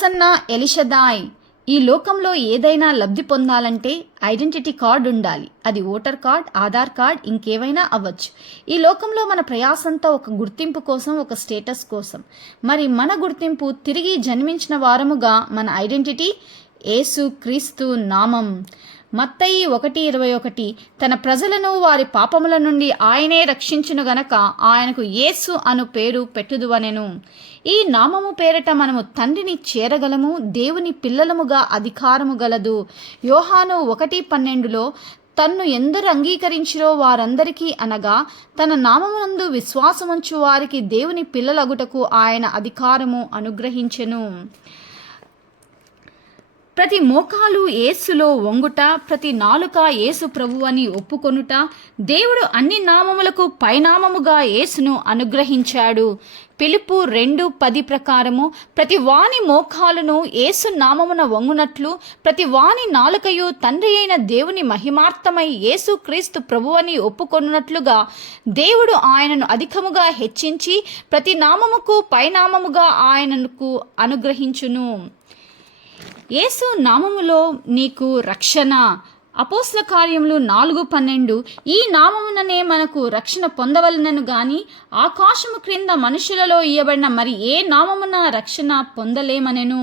Hosanna ఎలిషదాయ్. ఈ లోకంలో ఏదైనా లబ్ధి పొందాలంటే ఐడెంటిటీ కార్డ్ ఉండాలి. అది ఓటర్ కార్డ్, ఆధార్ కార్డ్, ఇంకేవైనా అవ్వచ్చు. ఈ లోకంలో మన ప్రయాసంతా ఒక గుర్తింపు కోసం, ఒక స్టేటస్ కోసం. మరి మన గుర్తింపు తిరిగి జన్మించిన వారముగా మన ఐడెంటిటీ యేసు క్రీస్తు నామం. మత్తయి 1:21 తన ప్రజలను వారి పాపముల నుండి ఆయనే రక్షించును గనక ఆయనకు యేసు అను పేరు పెట్టుదువనెను. ఈ నామము పేరట మనము తండ్రిని చేరగలము, దేవుని పిల్లలముగా అధికారము గలదు. యోహాను 1:12 తన్ను ఎందరు అంగీకరించిరో వారందరికీ అనగా తన నామమునందు విశ్వాసముంచు వారికి దేవుని పిల్లలగుటకు ఆయన అధికారము అనుగ్రహించెను. ప్రతి మోకాలు యేసులో వంగుట, ప్రతి నాలుక యేసు ప్రభు అని ఒప్పుకొనుట. దేవుడు అన్ని నామములకు పైనామముగా యేసును అనుగ్రహించాడు. ఫిలిప్పు 2:10 ప్రకారము ప్రతి వాని మోకాలును యేసు నామమున వంగునట్లు ప్రతి వాని నాలుకయు తండ్రి అయిన దేవుని మహిమార్థమై యేసు క్రీస్తు ప్రభు అని ఒప్పుకొనున్నట్లుగా దేవుడు ఆయనను అధికముగా హెచ్చించి ప్రతి నామముకు పైనామముగా ఆయనకు అనుగ్రహించును. యేసు నామములో నీకు రక్షణ. అపోస్తల కార్యములు 4:12 ఈ నామముననే మనకు రక్షణ పొందవలనను గాని ఆకాశము క్రింద మనుషులలో ఇయ్యబడిన మరి ఏ నామమున రక్షణ పొందలేమనెను.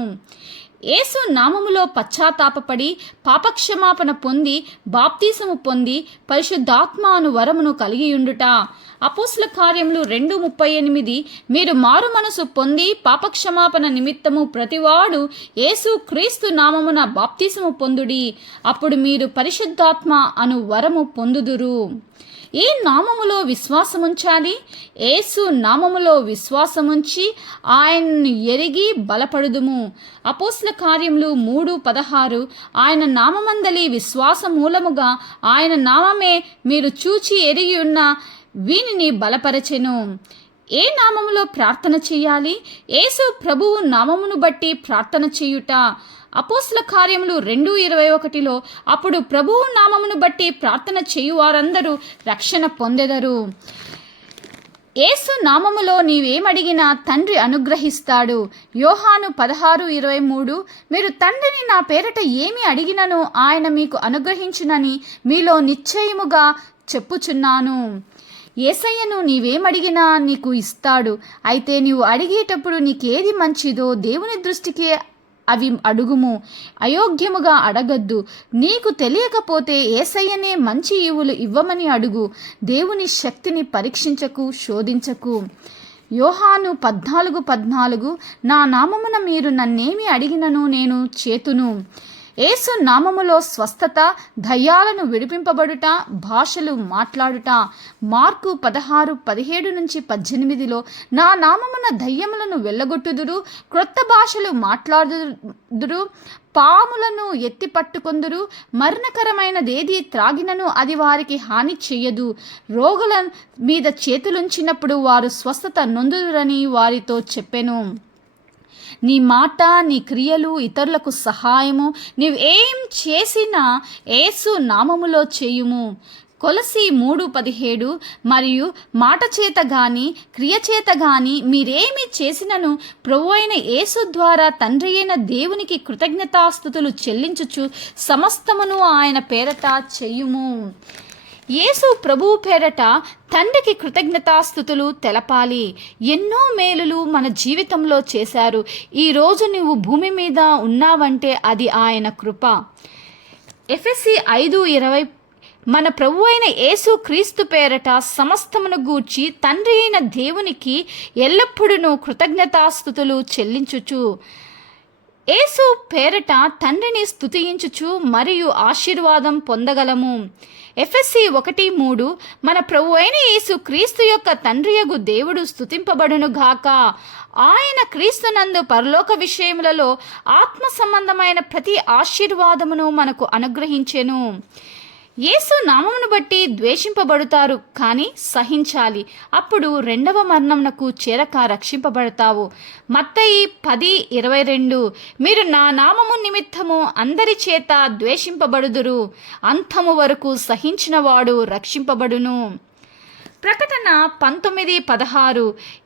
యేసు నామములో పశ్చాత్తాపపడి పాపక్షమాపణ పొంది బాప్తీసము పొంది పరిశుద్ధాత్మ అను వరమును కలిగియుండుట. అపోస్తల కార్యములు 2:38 మీరు మారు మనసు పొంది పాపక్షమాపణ నిమిత్తము ప్రతివాడు యేసు క్రీస్తు నామమున బాప్తీసము పొందుడి, అప్పుడు మీరు పరిశుద్ధాత్మ అను వరము పొందుదురు. ఈ నామములో విశ్వాసముంచాలి. యేసు నామములో విశ్వాసముంచి ఆయన్ను ఎరిగి బలపడుదుము. అపోస్తల కార్యములు 3:16 ఆయన నామమందలి విశ్వాస మూలముగా ఆయన నామమే మీరు చూచి ఎరిగి ఉన్న వీనిని బలపరచెను. ఏ నామములో ప్రార్థన చేయాలి? యేసు ప్రభువు నామమును బట్టి ప్రార్థన చేయుట. అపోస్తల కార్యములు 2:21 అప్పుడు ప్రభువు నామమును బట్టి ప్రార్థన చేయువారందరూ రక్షణ పొందెదరు. యేసు నామములో నీవేమడిగినా తండ్రి అనుగ్రహిస్తాడు. యోహాను 16:23 మీరు తండ్రిని నా పేరట ఏమి అడిగినను ఆయన మీకు అనుగ్రహించునని మీలో నిశ్చయముగా చెప్పుచున్నాను. యేసయ్యను నీవేమడిగినా నీకు ఇస్తాడు. అయితే నీవు అడిగేటప్పుడు నీకేది మంచిదో దేవుని దృష్టికి అవి అడుగుము, అయోగ్యముగా అడగద్దు. నీకు తెలియకపోతే యేసయ్యనే మంచి ఈవులు ఇవ్వమని అడుగు. దేవుని శక్తిని పరీక్షించకు, శోధించకు. యోహాను 14:14 నా నామమున మీరు నన్నేమి అడిగినను నేను చేతును. యేసు నామములో స్వస్థత, దయ్యాలను విడిపింపబడుట, భాషలు మాట్లాడుట. మార్కు 16:17-18 నా నామమున దయ్యములను వెళ్ళగొట్టుదురు, క్రొత్త భాషలు మాట్లాడుదురు, పాములను ఎత్తి పట్టుకొందురు, మరణకరమైనదేది త్రాగినను అది వారికి హాని చెయ్యదు, రోగుల మీద చేతులుంచినప్పుడు వారు స్వస్థత నొందుదురని వారితో చెప్పెను. నీ మాట, నీ క్రియలు ఇతరులకు సహాయము. నీవు ఏం చేసినా యేసు నామములో చేయుము. కొలసి 3:17 మరియు మాట చేత గాని క్రియ చేత గాని మీరేమి చేసినను ప్రభువైన యేసు ద్వారా తండ్రి అయిన దేవునికి కృతజ్ఞతాస్తుతులు చెల్లించుచు సమస్తమును ఆయన పేరట చెయ్యుము. యేసు ప్రభువు పేరట తండ్రికి కృతజ్ఞతాస్తుతులు తెలపాలి. ఎన్నో మేలులు మన జీవితంలో చేశారు. ఈరోజు నువ్వు భూమి మీద ఉన్నావంటే అది ఆయన కృప. ఎఫెసీ 5:20 మన ప్రభు అయిన యేసు క్రీస్తు పేరట సమస్తమును గూర్చి తండ్రి అయిన దేవునికి ఎల్లప్పుడూ కృతజ్ఞతాస్తుతులు చెల్లించుచు. యేసు పేరట తండ్రిని స్తుతించుచు మరియు ఆశీర్వాదం పొందగలము. ఎఫెసీ 1:3 మన ప్రభు అయిన యేసు క్రీస్తు యొక్క తండ్రియగు దేవుడు స్తుతింపబడును గాక. ఆయన క్రీస్తునందు పరలోక విషయములలో ఆత్మ సంబంధమైన ప్రతి ఆశీర్వాదమును మనకు అనుగ్రహించెను. యేసు నామమును బట్టి ద్వేషింపబడుతారు కానీ సహించాలి, అప్పుడు రెండవ మరణమునకు చేరక రక్షింపబడతావు. మత్తయి 10:22 మీరు నా నామము నిమిత్తము అందరి చేత ద్వేషింపబడుదురు, అంతము వరకు సహించిన వాడు రక్షింపబడును. ప్రకటన 19:16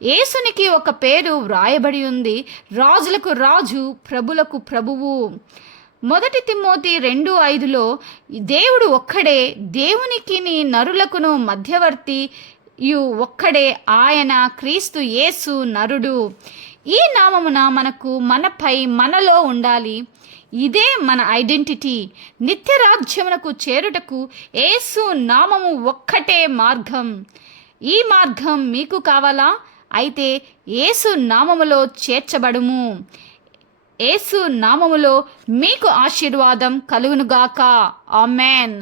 యేసునికి ఒక పేరు వ్రాయబడి ఉంది, రాజులకు రాజు, ప్రభులకు ప్రభువు. 1 తిమోతి 2:5 దేవుడు ఒక్కడే, దేవునికి నరులకును మధ్యవర్తి ఒక్కడే, ఆయన క్రీస్తు యేసు నరుడు. ఈ నామమున మనకు, మనపై, మనలో ఉండాలి. ఇదే మన ఐడెంటిటీ. నిత్యరాజ్యమునకు చేరుటకు యేసు నామము ఒక్కటే మార్గం. ఈ మార్గం మీకు కావాలా? అయితే యేసు నామములో చేర్చబడుము. యేసు నామములో మీకు ఆశీర్వాదం కలుగునుగాక. ఆమేన్.